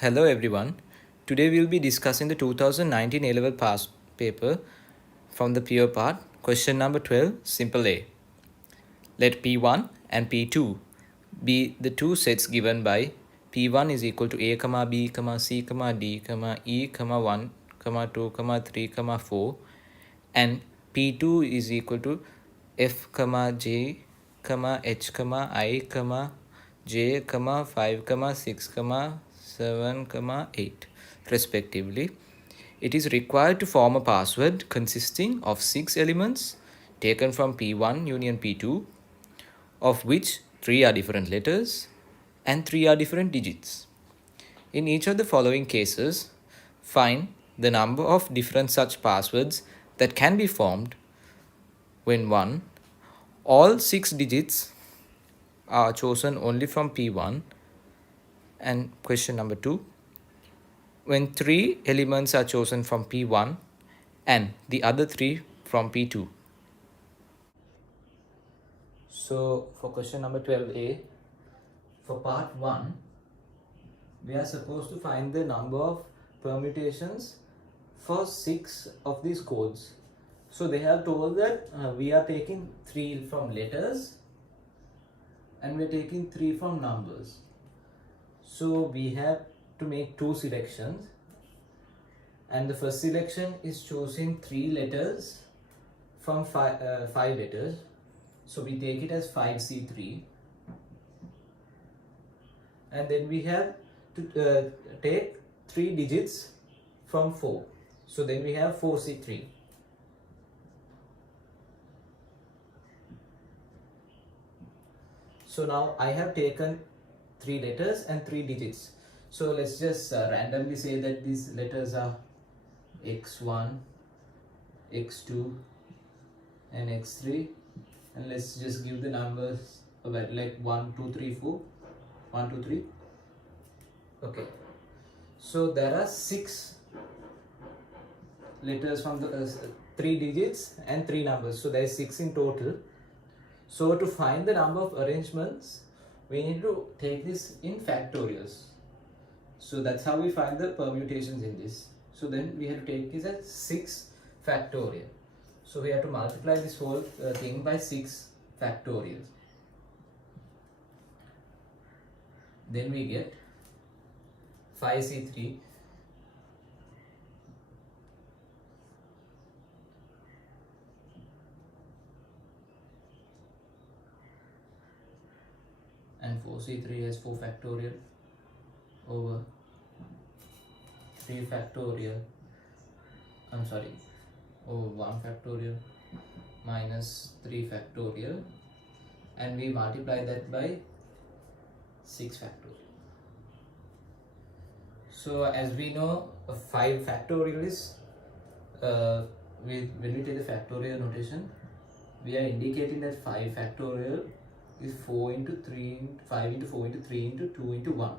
Hello everyone. Today we'll be discussing the 2019 A-level past paper from the pure part. Question number 12, simple A. Let P1 and P2 be the two sets given by P1 is equal to A, B, C, D, E, 1, 2, 3, 4 and P2 is equal to F, J, H, I, J, 5, 6, 7, 8 respectively. It is required to form a password consisting of 6 elements taken from P1 union P2, of which 3 are different letters and 3 are different digits. In each of the following cases, find the number of different such passwords that can be formed when 1. All 6 digits are chosen only from P1, and question number 2. When 3 elements are chosen from P1 and the other 3 from P2. So for question number 12A, for part 1, we are supposed to find the number of permutations for 6 of these codes. So they have told that we are taking 3 from letters and we are taking 3 from numbers. So we have to make 2 selections, and the first selection is choosing 3 letters from 5 letters. So we take it as 5C3, and then we have to take 3 digits from 4. So then we have 4C3. So now I have taken 3 letters and 3 digits. So let's just randomly say that these letters are X1, X2 and X3, and let's just give the numbers like 1, 2, 3, 4. 1, 2, 3. Okay. So there are 6 letters from the 3 digits and 3 numbers. So there is 6 in total. So to find the number of arrangements, we need to take this in factorials. So that's how we find the permutations in this. So then we have to take this as 6 factorial. So we have to multiply this whole thing by 6 factorial. Then we get 5C3 and 4C3 as 4 factorial over 3 factorial, over 1 factorial minus 3 factorial, and we multiply that by 6 factorial. So as we know, 5 factorial is, when we take the factorial notation, we are indicating that 5 factorial is 4 into 3, 5 into 4 into 3 into 2 into 1.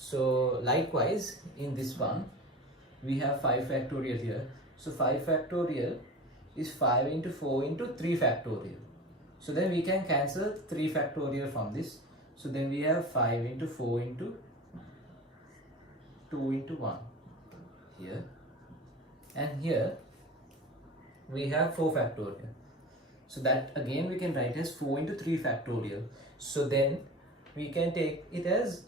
So likewise in this one, we have 5 factorial here. So 5 factorial is 5 into 4 into 3 factorial. So then we can cancel 3 factorial from this. So then we have 5 into 4 into 2 into 1 here, and here we have 4 factorial. So that again we can write as 4 into 3 factorial. So then we can take it as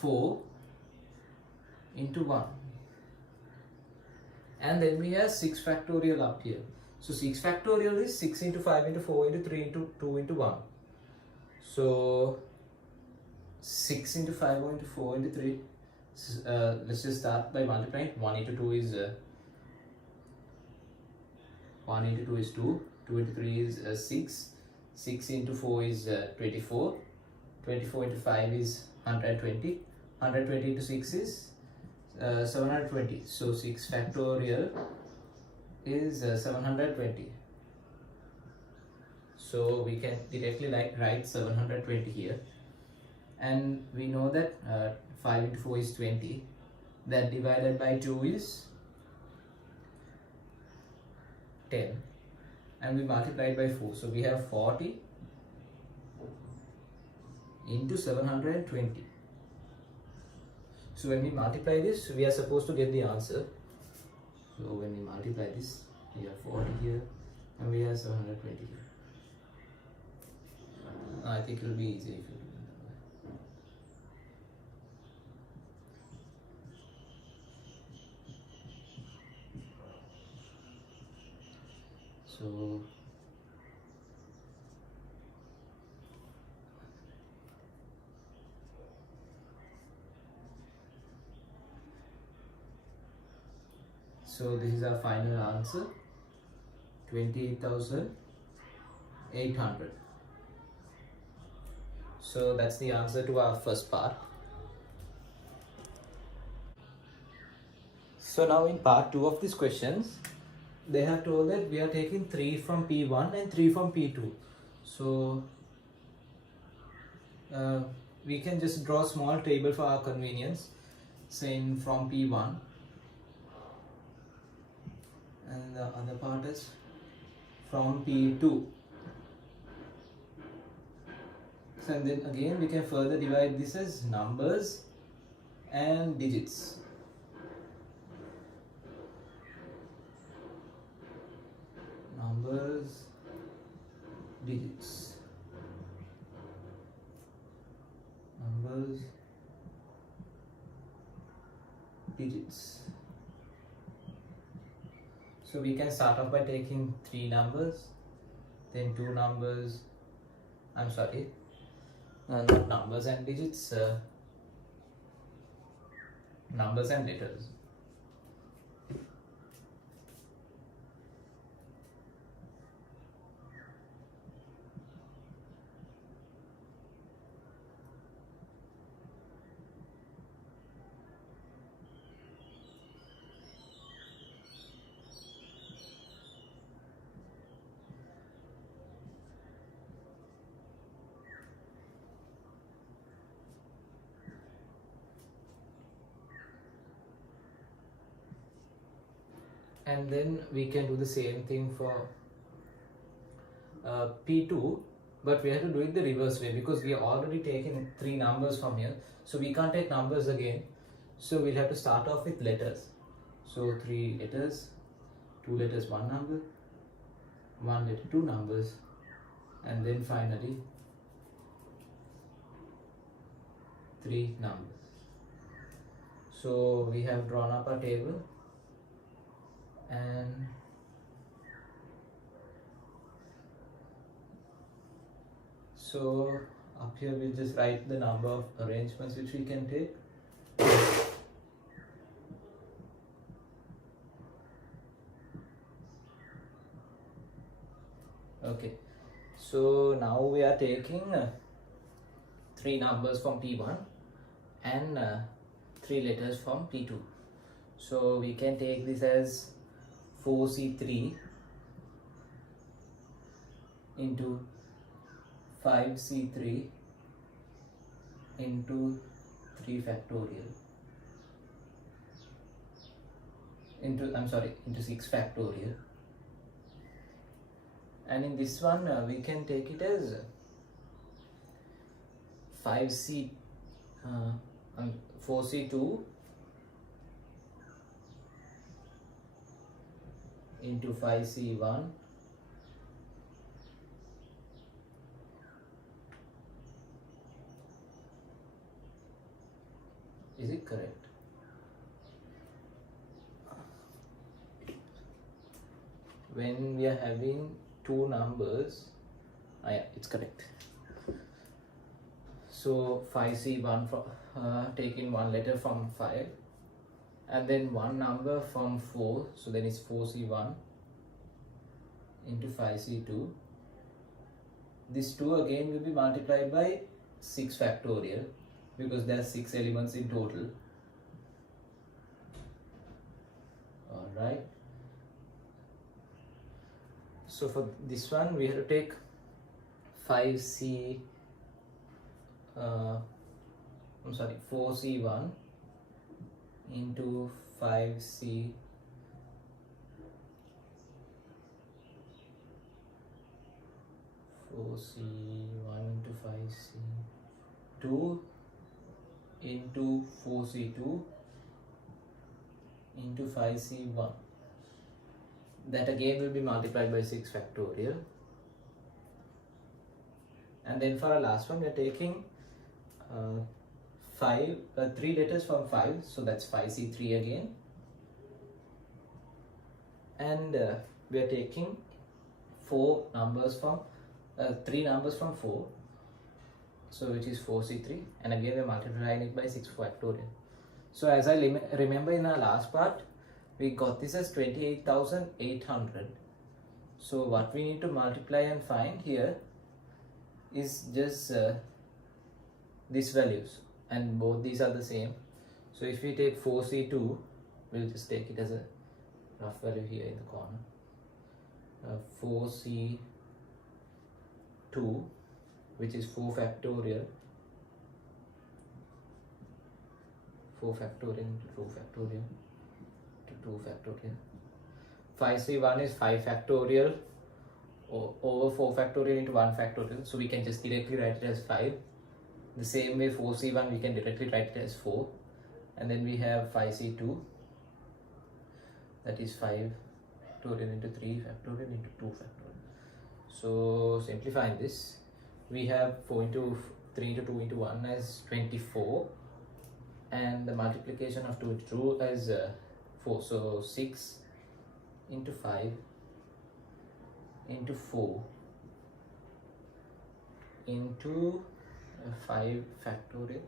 4 into 1, and then we have 6 factorial up here. So 6 factorial is 6 into 5 into 4 into 3 into 2 into 1. So 6 into 5 into 4 into 3. Let's just start by multiplying. 1 into 2 is 1 into 2 is 2. 2 into 3 is 6. 6 into 4 is 24. 24 into 5 is 120. 120 into 6 is 720. So 6 factorial is 720. So we can directly write 720 here. And we know that 5 into 4 is 20. That divided by 2 is 10. And we multiply it by 4. So we have 40 into 720. So when we multiply this, we are supposed to get the answer. So when we multiply this, we have 40 here and we have 720 here. I think it will be easy if you do it that way. So this is our final answer, 28,800. So that's the answer to our first part. So now in part 2 of these questions, they have told that we are taking 3 from P1 and 3 from P2. So we can just draw a small table for our convenience, saying from P1, and the other part is from P2. So and then again we can further divide this as numbers and digits. Numbers, digits. Numbers, digits. So we can start off by taking 3 numbers, then 2 numbers, not numbers and digits, numbers and letters. And then we can do the same thing for P2, but we have to do it the reverse way because we are already taking 3 numbers from here, so we can't take numbers again. So we'll have to start off with letters. So 3 letters, 2 letters, 1 number, 1 letter, 2 numbers, and then finally 3 numbers. So we have drawn up a table, and so up here we'll just write the number of arrangements which we can take. Okay, so now we are taking 3 numbers from P1 and 3 letters from P2. So we can take this as 4C3 into 5C3 into 3 factorial into 6 factorial, and in this one we can take it as 4C2 into 5C1 Is it correct? When we are having 2 numbers, yeah, it's correct. So 5C1 from taking 1 letter from 5 and then 1 number from 4, so then it's 4C1 into 5C2. This 2 again will be multiplied by 6 factorial because there are 6 elements in total. Alright. So for this one we have to take 4C1 into 5C 4C1 into 5C2 into 4c2 into 5c1. That again will be multiplied by 6 factorial. And then for our last one, we are taking 3 letters from 5, so that's 5c3 again. And we are taking 3 numbers from 4, so which is 4c3, and again we are multiplying it by 6 factorial. So as I remember in our last part, we got this as 28,800. So what we need to multiply and find here is just these values, and both these are the same. So if we take 4c2, we'll just take it as a rough value here in the corner. 4c2, which is 4 factorial, 4 factorial into 2 factorial to 2 factorial. 5c1 is 5 factorial over 4 factorial into 1 factorial, so we can just directly write it as 5. The same way 4c1 we can directly write it as 4, and then we have 5c2, that is 5 factorial into 3 factorial into 2 factorial. So simplifying this, we have 4 into 3 into 2 into 1 as 24, and the multiplication of 2 into 2 as 4, so 6 into 5 into 4 into 5 factorial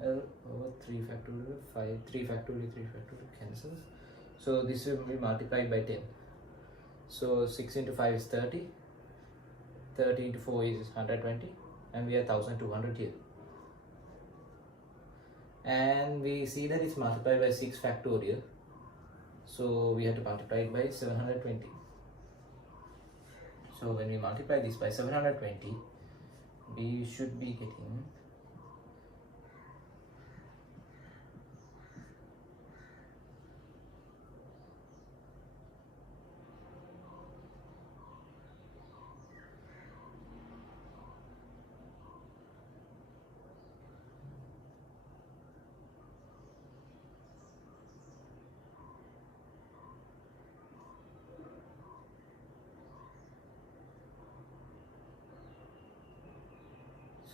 over 3 factorial, 3 factorial cancels, so this will be multiplied by 10. So 6 into 5 is 30, 30 into 4 is 120, and we have 1200 here. And we see that it's multiplied by 6 factorial, so we have to multiply it by 720. So when we multiply this by 720, we should be getting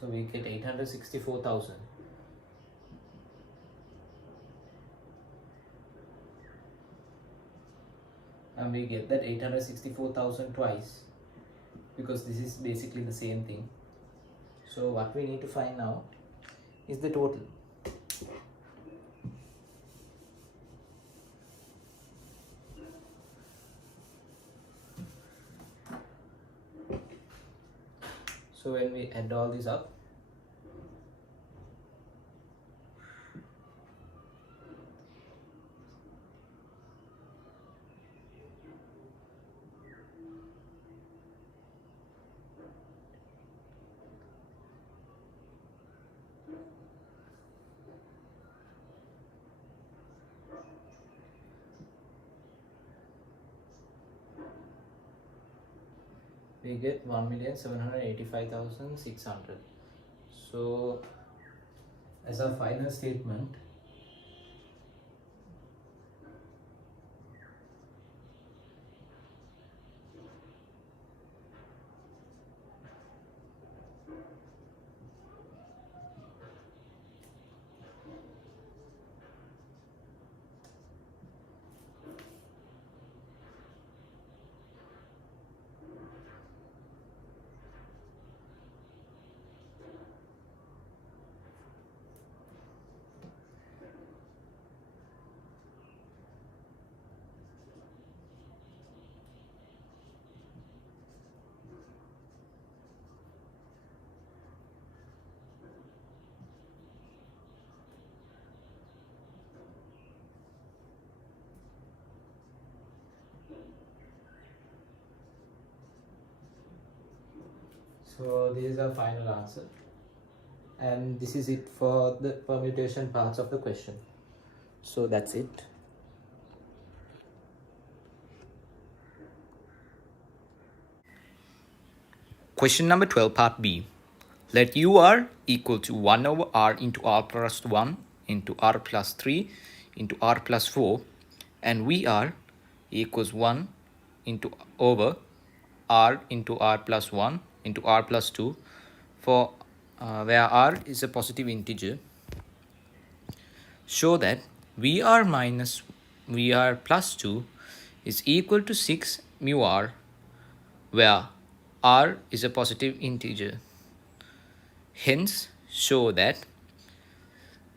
so we get 864,000. And we get that 864,000 twice, because this is basically the same thing. So what we need to find now is the total. So when we add all this up, we get 1,785,600. So as our final statement, so this is our final answer, and this is it for the permutation parts of the question. So that's it. Question number 12, part B. Let UR equal to 1 over R into R plus 1 into R plus 3 into R plus 4, and VR equals 1 into over R into R plus 1 into R plus 2 for where R is a positive integer. Show that VR minus VR plus 2 is equal to 6 mu R, where R is a positive integer. Hence, show that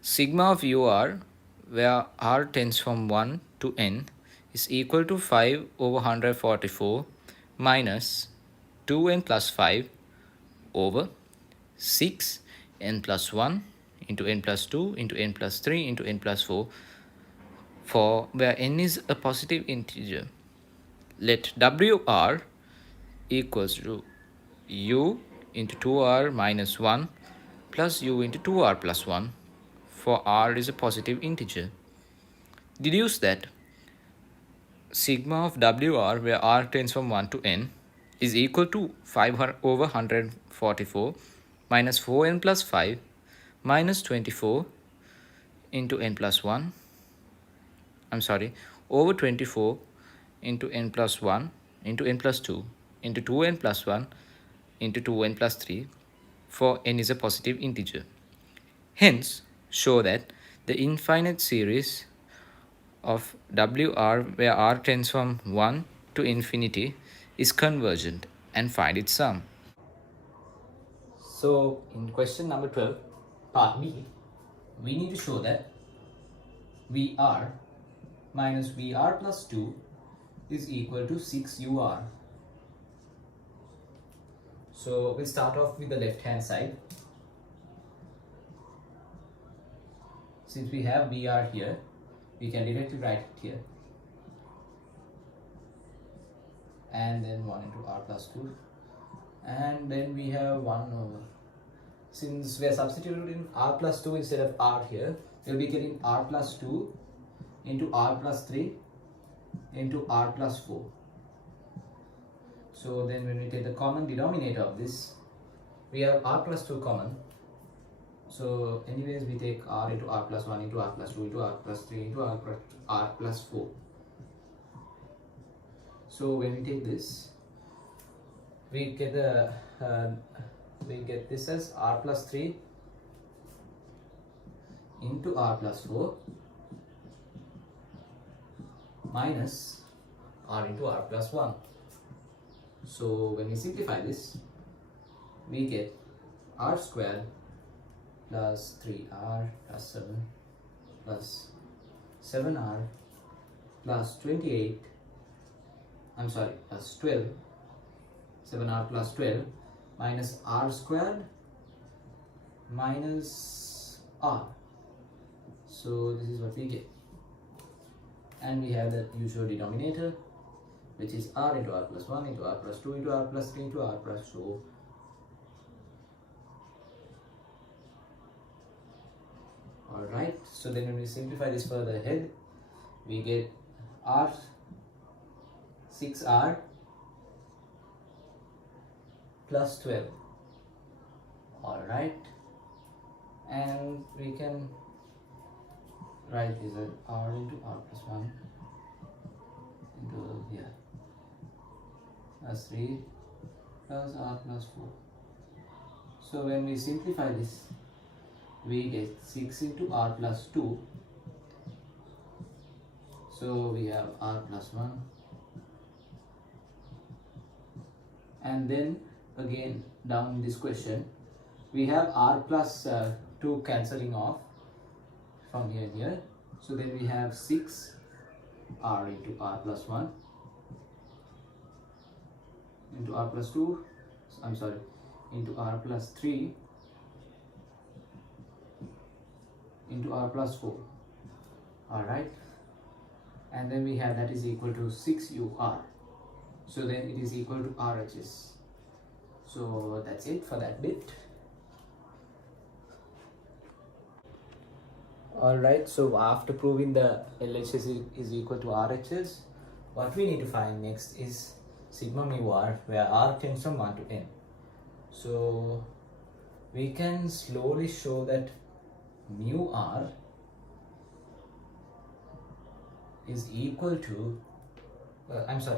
sigma of UR, where R tends from 1 to n, is equal to 5 over 144 minus 2n plus 5 over 6 n plus 1 into n plus 2 into n plus 3 into n plus 4 for where n is a positive integer. Let WR equals to U into 2R minus 1 plus U into 2R plus 1 for R is a positive integer. Deduce that sigma of WR, where R tends from 1 to n, is equal to 5 over 144 minus 4n plus 5 minus 24 into n plus 1. Over 24 into n plus 1 into n plus 2 into 2n plus 1 into 2n plus 3 for n is a positive integer. Hence, show that the infinite series of WR, where R tends from 1 to infinity, is convergent, and find its sum. So, in question number 12, part B, we need to show that VR minus VR plus 2 is equal to 6 UR. So, we'll start off with the left hand side. Since we have VR here, we can directly write it here. And then 1 into R plus 2. And then we have 1 over. Since we are substituting R plus 2 instead of R here, we'll be getting R plus 2 into R plus 3 into R plus 4. So then when we take the common denominator of this, we have R plus 2 common. So anyways, we take R into R plus 1 into R plus 2 into R plus 3 into R plus 4. So when we take this, we get this as R plus 3 into R plus 4 minus R into R plus 1. So when we simplify this, we get R squared plus 3R plus 7 plus 7R plus 28, plus 12, 7R plus 12 minus R squared minus R. So this is what we get. And we have the usual denominator, which is R into R plus 1 into R plus 2 into R plus 3 into R plus 4. Alright, so then when we simplify this further ahead, we get R 6R plus 12. Alright, and we can write this as R into R plus 1 into here plus 3 plus R plus 4. So when we simplify this, we get 6 into R plus 2. So we have R plus 1. And then again down in this question, we have R plus 2 cancelling off from here and here. So then we have 6 R into R plus 1 into R plus 2, into R plus 3 into R plus 4. Alright, and then we have that is equal to 6 UR. So then it is equal to RHS. So that's it for that bit. Alright, so after proving the LHS is equal to RHS, what we need to find next is sigma mu R, where R tends from 1 to n. So we can slowly show that mu r is equal to,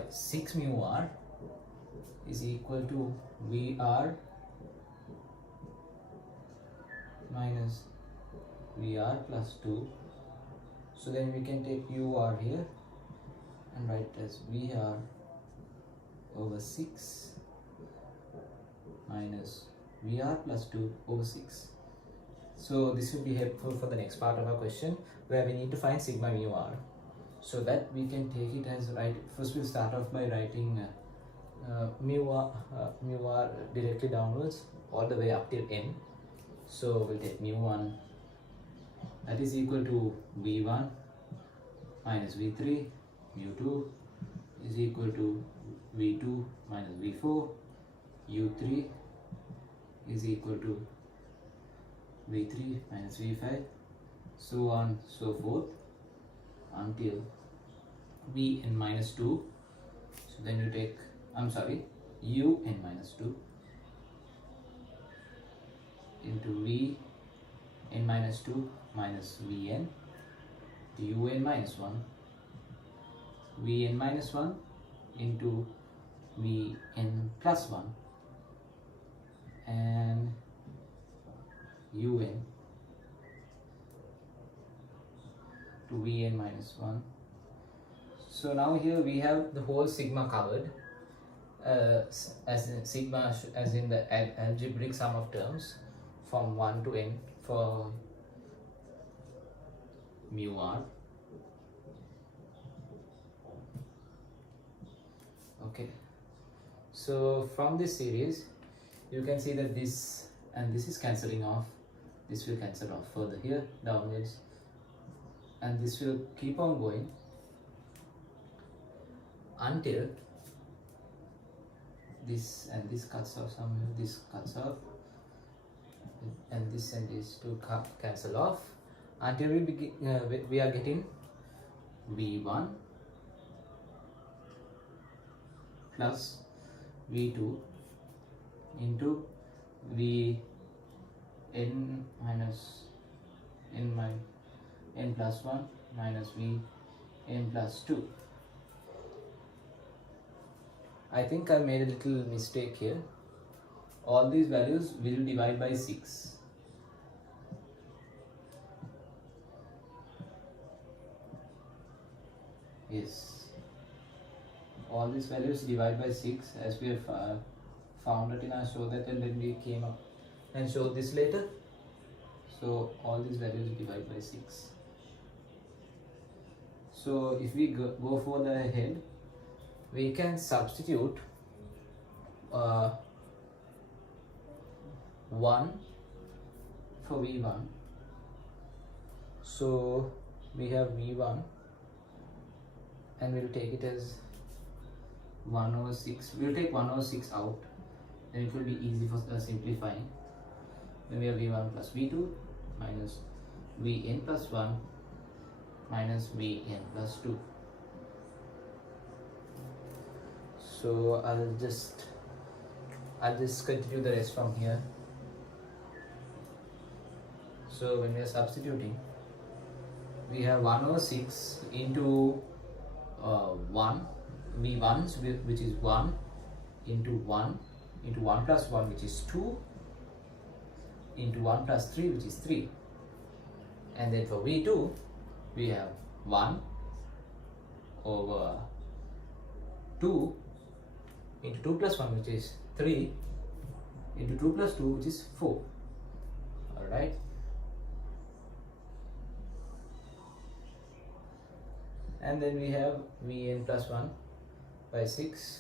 6 mu r is equal to VR minus VR plus 2. So then we can take UR here and write it as VR over 6 minus VR plus 2 over 6. So this will be helpful for the next part of our question, where we need to find sigma mu r. So that we can take it as, first we'll start off by writing mu r directly downwards all the way up till n. So we'll take mu1, that is equal to v1 minus v3, mu2 is equal to v2 minus v4, u3 is equal to v3 minus v5, so on so forth until vn minus 2. So then you take, un minus 2 into vn minus 2 minus vn to un minus 1, vn minus 1 into vn plus 1 and un to vn minus 1. So now here we have the whole sigma covered, as in sigma as in the algebraic sum of terms from 1 to n for mu r. Okay, so from this series you can see that this and this is cancelling off, this will cancel off further here downwards, and this will keep on going until this and this cuts off somewhere, this cuts off, and this to cancel off until we are getting v1 plus v2 into vn minus n plus 1 minus vn plus 2. I think I made a little mistake here. All these values will divide by 6. Yes, all these values divide by 6, as we have found it in our show that, and then we came up and showed this later. So all these values divide by 6. So if we go for the head, we can substitute 1 for v1. So we have v1 and we'll take it as 1 over 6. We'll take 1 over 6 out, then it will be easy for simplifying. Then we have v1 plus v2 minus vn plus 1 minus vn plus 2. So I'll just continue the rest from here. So when we are substituting, we have 1 over 6 into 1 v1, which is 1 into 1 into 1 plus 1, which is 2, into 1 plus 3, which is 3, and then for v2 we have 1 over 2 into 2 plus 1, which is 3, into 2 plus 2, which is 4. Alright. And then we have vn plus 1 by 6.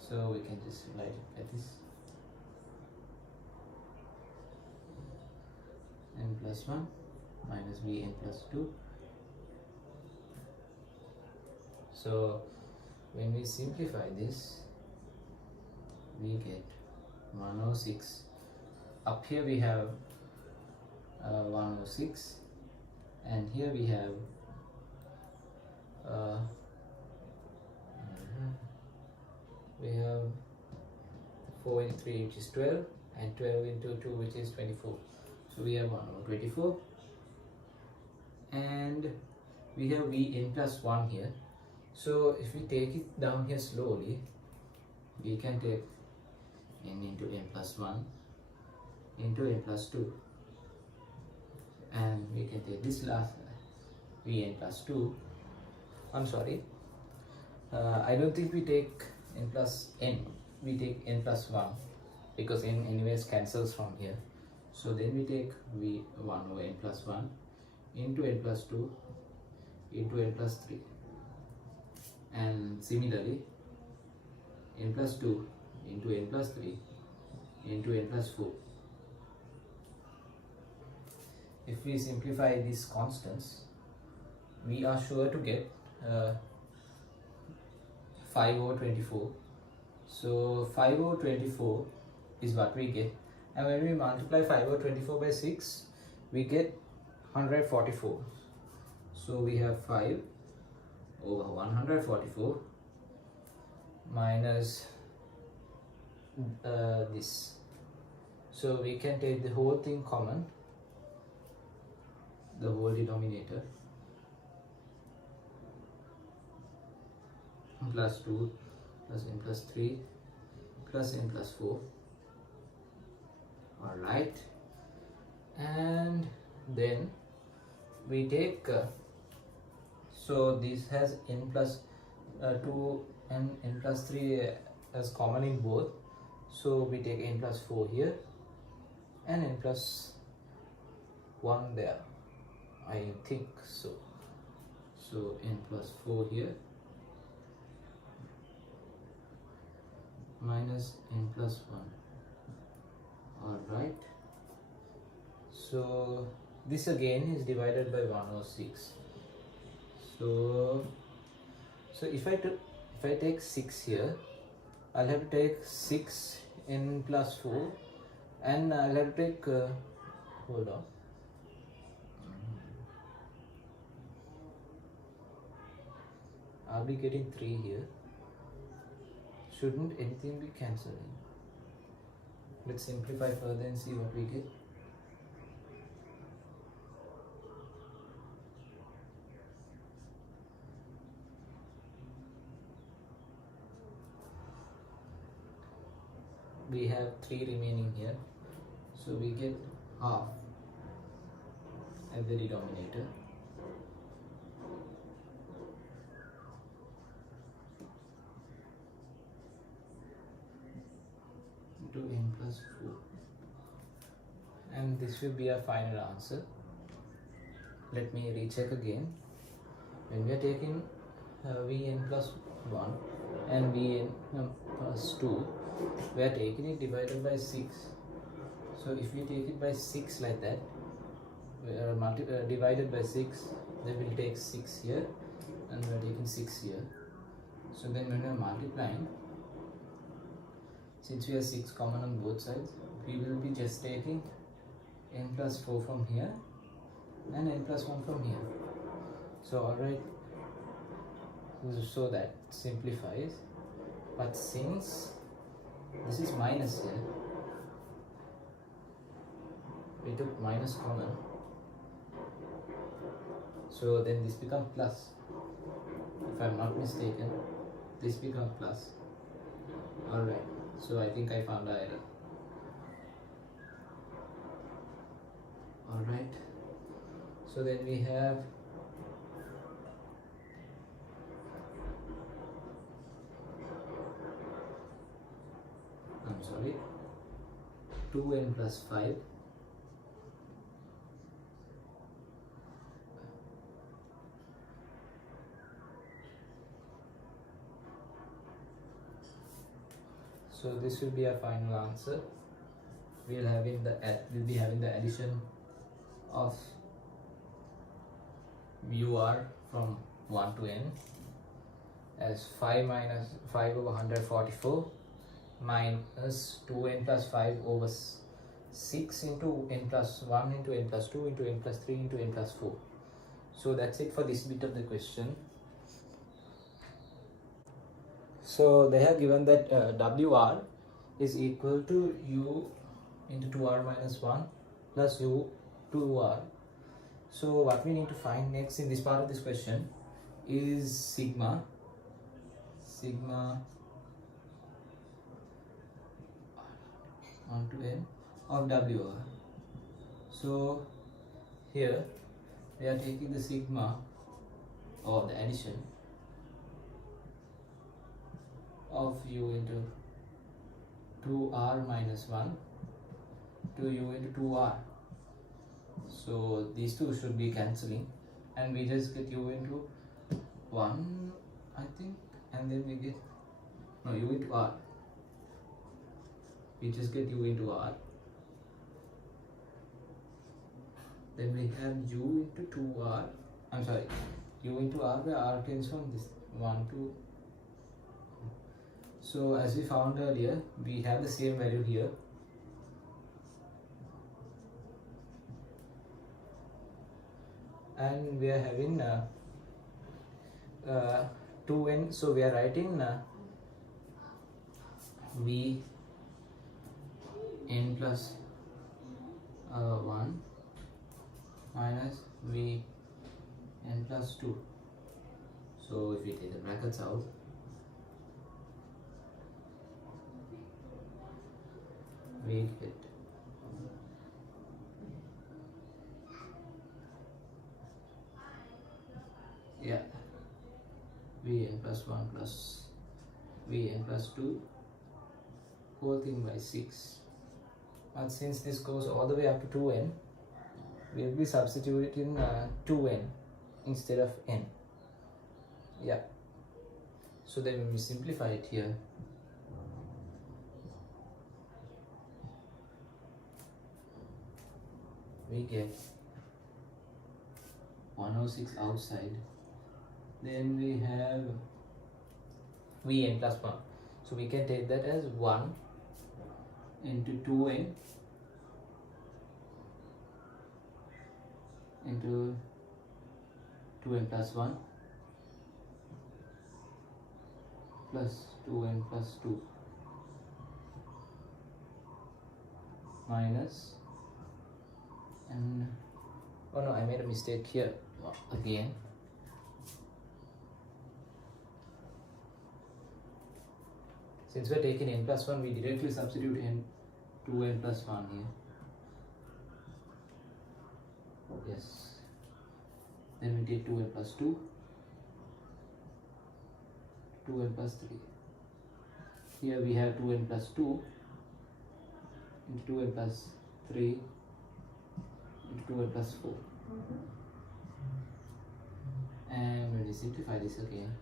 So we can just write it like this. N plus 1 minus vn plus 2. So when we simplify this, we get 106. Up here we have 106, and here we have we have 4 into 3, which is 12, and 12 into 2, which is 24. So we have 1 over 24, and we have Vn plus 1 here. So if we take it down here slowly, we can take n into n plus 1 into n plus 2, and we can take this last Vn plus 2. I'm sorry, I don't think we take n plus n, we take n plus 1, because n anyways cancels from here. So then we take V1 over n plus 1 into n plus 2 into n plus 3, and similarly n plus 2 into n plus 3 into n plus 4. If we simplify these constants, we are sure to get 5 over 24. So 5 over 24 is what we get, and when we multiply 5 over 24 by 6, we get 144. So we have 5 over 144 minus this. So we can take the whole thing common, the whole denominator, plus 2 plus n plus 3 plus n plus 4. Alright, and then we take so this has n plus 2 and n plus 3 as common in both, so we take n plus 4 here and n plus 1 there, I think so. So n plus 4 here minus n plus 1. Alright, so this again is divided by 106. So if I take 6 here, I'll have to take 6 n plus 4, and I'll have to take hold on, I'll be getting 3 here. Shouldn't anything be cancelling? Let's simplify further and see what we get. We have 3 remaining here, so we get half at the denominator. To n plus 4, and this will be our final answer. Let me recheck again. When we are taking Vn plus 1 and Vn plus 2, we are taking it divided by 6. So if we take it by 6 like that, divided by 6, then we'll take 6 here, and we are taking 6 here. So then when we are multiplying, since we have 6 common on both sides, we will be just taking n plus 4 from here and n plus 1 from here. So alright, so that simplifies. But since this is minus here, we took minus common, so then this becomes plus. If I'm not mistaken, this becomes plus. Alright, so I think I found the error. Alright, so then we have I'm sorry, 2n plus 5 so this will be our final answer. We'll be having the addition of UR from 1 to n as 5 minus 5 over 144 minus 2n plus 5 over 6 into n plus 1 into n plus 2 into n plus 3 into n plus 4. So that's it for this bit of the question. So they have given that WR is equal to U into 2r minus 1 plus u 2r. So what we need to find next in this part of this question is sigma 1 to n of wr. So here we are taking the sigma or the addition of u into 2r minus 1 to u into 2r. So these two should be cancelling and we just get u into 1, I think, and then we get u into r. We just get u into r. Then we have u into 2r. I'm sorry, u into r where r tends from this 1 to. So as we found earlier, we have the same value here. And we are having 2n, so we are writing v n plus 1 minus v n plus 2. So if we take the brackets out, we get vn plus 1 plus vn plus 2 whole thing by 6. But since this goes all the way up to 2n, we'll be substituting 2n instead of n. So then when we simplify it here, we get 106 outside. Then we have vn plus 1. So we can take that as 1 into 2n into 2n plus 1 plus 2n plus 2 minus, and oh no, I made a mistake here again. Since we're taking n plus 1, we directly substitute n 2n plus 1 here. Yes. Then we take 2n plus 2, 2n plus 3. Here we have 2n plus 2 into 2n plus 3 into 2n plus 4. And when we simplify this again,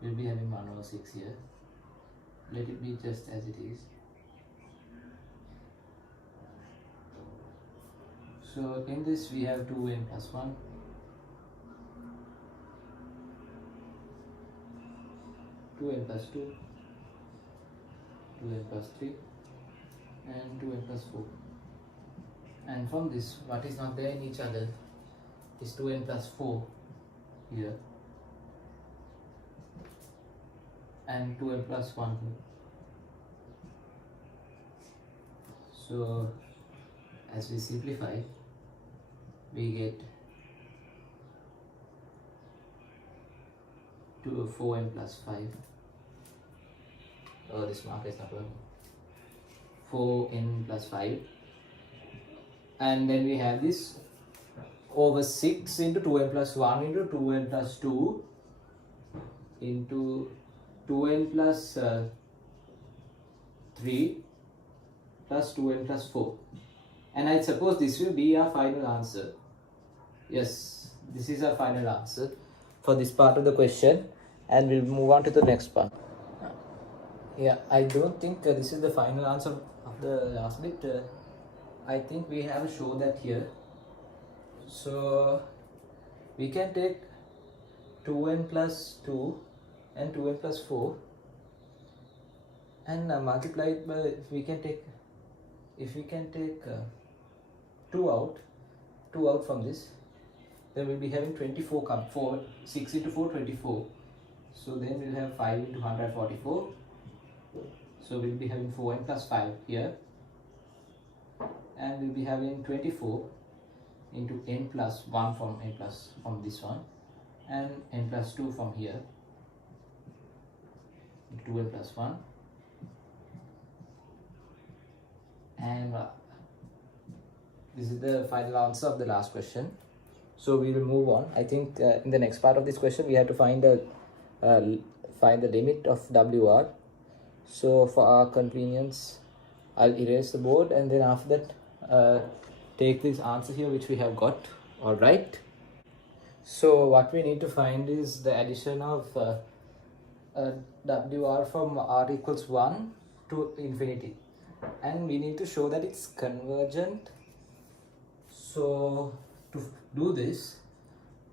we'll be having 106 here. Let it be just as it is. So in this we have 2n plus 1, 2n plus 2, 2n plus 3 and 2n plus 4. And from this, what is not there in each other is 2n plus 4 here and 2n plus 1 here. So as we simplify, we get 4n plus 5. Oh, this marker is not working. 4n plus 5. And then we have this over 6 into 2n plus 1 into 2n plus 2 into 2n plus 3 plus 2n plus 4. And I suppose this will be our final answer. Yes, this is our final answer for this part of the question, and we'll move on to the next part. I don't think this is the final answer of the last bit. I think we have to show that here. So we can take 2n plus 2 and 2n plus 4 and multiply it by, if we can take 2 out from this, then we'll be having 24 come 4, 6 into 4, 24. So then we'll have 5 into 144. So we'll be having 4n plus 5 here. And we'll be having 24 into n plus 1 from n plus from this one. And n plus 2 from here. 2n plus 1. And this is the final answer of the last question. So we will move on. I think in the next part of this question we have to find the limit of WR. So for our convenience, I'll erase the board, and then after that take this answer here which we have got. All right. So what we need to find is the addition of WR from R equals 1 to infinity, and we need to show that it's convergent. So to do this,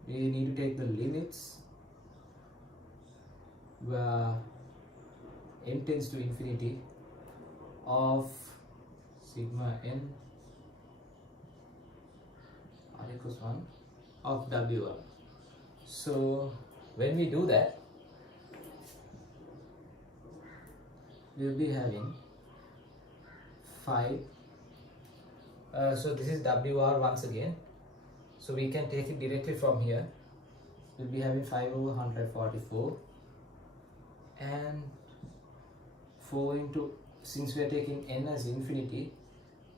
we need to take the limits where n tends to infinity of sigma n R equals 1 of WR. So when we do that, we'll be having 5. So this is WR once again. So we can take it directly from here. We'll be having 5 over 144. And 4 into, since we are taking n as infinity,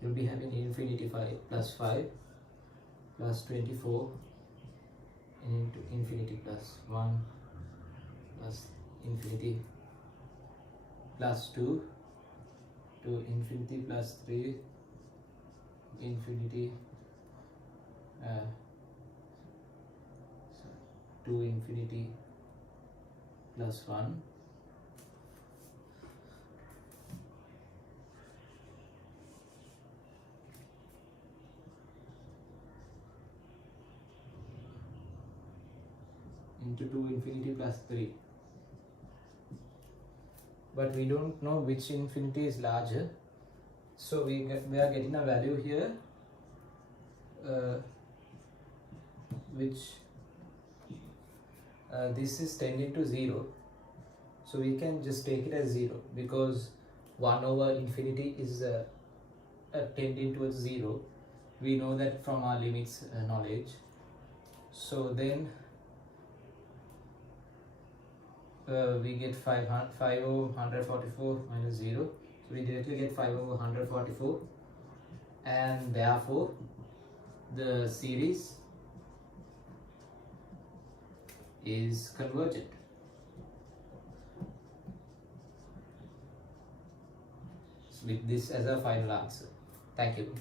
we'll be having infinity 5 plus 5 plus 24 and into infinity plus 1 plus infinity plus 2 to infinity plus 3 infinity to infinity plus 1 into 2 infinity plus 3. But we don't know which infinity is larger, so we are getting a value here which this is tending to 0, so we can just take it as 0 because 1 over infinity is tending towards 0. We know that from our limits knowledge. So then we get 5 over 144 minus 0, so we directly get 5 over 144, and therefore the series is convergent. So with this as a final answer. Thank you.